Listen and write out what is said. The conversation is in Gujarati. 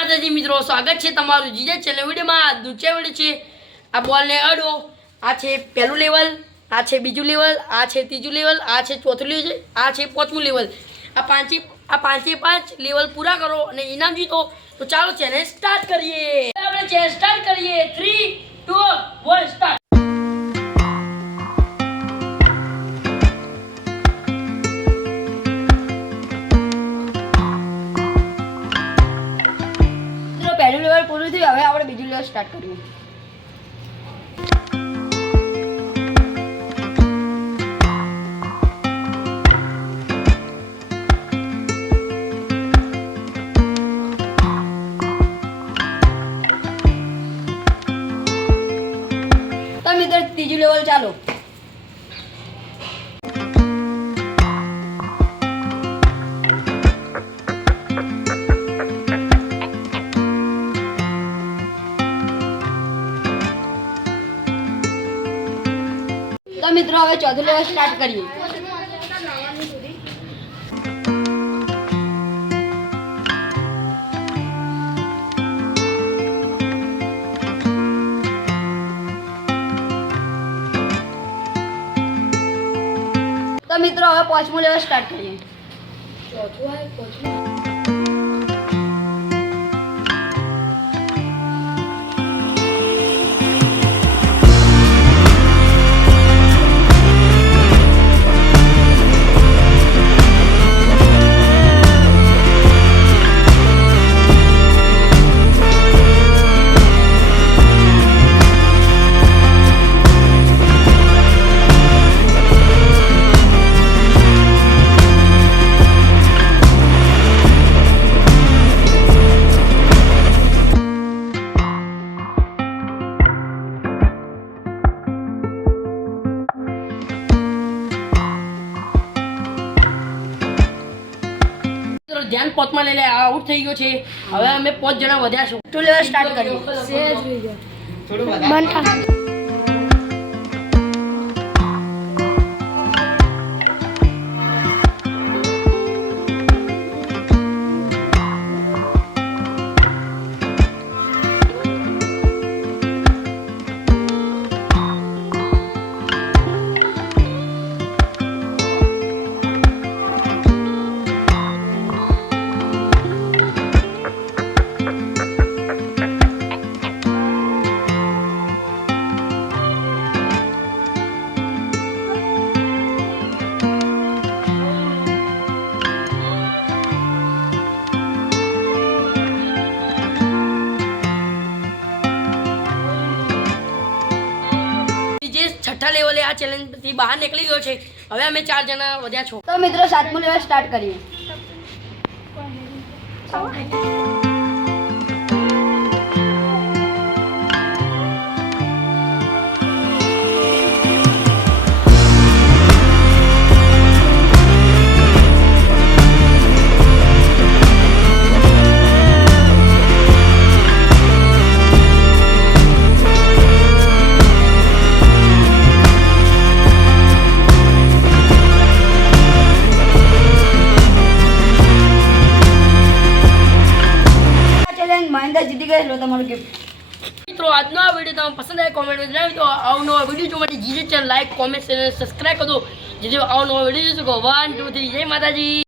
માતાજી મિત્રો, સ્વાગત છે તમારું જીજે ચેનલ વિડીયોમાં। દૂસરા વિડીયો છે આ બોલને અડો। આ છે પહેલું લેવલ, આ છે બીજું લેવલ, આ છે ત્રીજું લેવલ, આ છે ચોથું લેવલ, આ છે પાંચમું લેવલ। આ પાંચે પાંચ લેવલ પૂરા કરો અને ઇનામ જીતો। તો ચાલો ચેલેન્જ સ્ટાર્ટ કરીએ। આપણે ચેલેન્જ સ્ટાર્ટ કરીએ। 3 2 1 સ્ટાર્ટ। પહેલું લેવલ પૂરું થયું, હવે આપણે બીજું લેવલ સ્ટાર્ટ કરીએ। તો મિત્રો ત્રીજું લેવલ ચાલો। तो मित्रों હવે ચોથું લેવલ સ્ટાર્ટ કરીએ। તો મિત્રો હવે પાંચમું લેવલ સ્ટાર્ટ કરીએ। ચોથું આવે પાંચમું। ધ્યાન પોતમાં લઈ લે, આઉટ થઈ ગયો છે। હવે અમે 5 જણા વધ્યા છો। ટુ લેવલ સ્ટાર્ટ કરીએ। થોડું વધારે છઠ્ઠા લેવલે આ ચેલેન્જ થી બહાર નીકળી ગયો છે। હવે અમે 4 જણા વધ્યા છો। તો મિત્રો સાતમું લેવલ સ્ટાર્ટ કરીએ। મહેન્દ્ર જીતી ગયો। લો તમારું ગિફ્ટ। મિત્રો આજનો આ વિડીયો તમને પસંદ આવે કોમેન્ટ માં જણાવી દો। આવનવા વિડીયો જોવા માટે જીજે ચેનલ લાઈક કોમેન્ટ અને સબસ્ક્રાઇબ કરો। જેથી આવનવા વિડીયો જોઈ શકો। 1 2 3 જય માતાજી।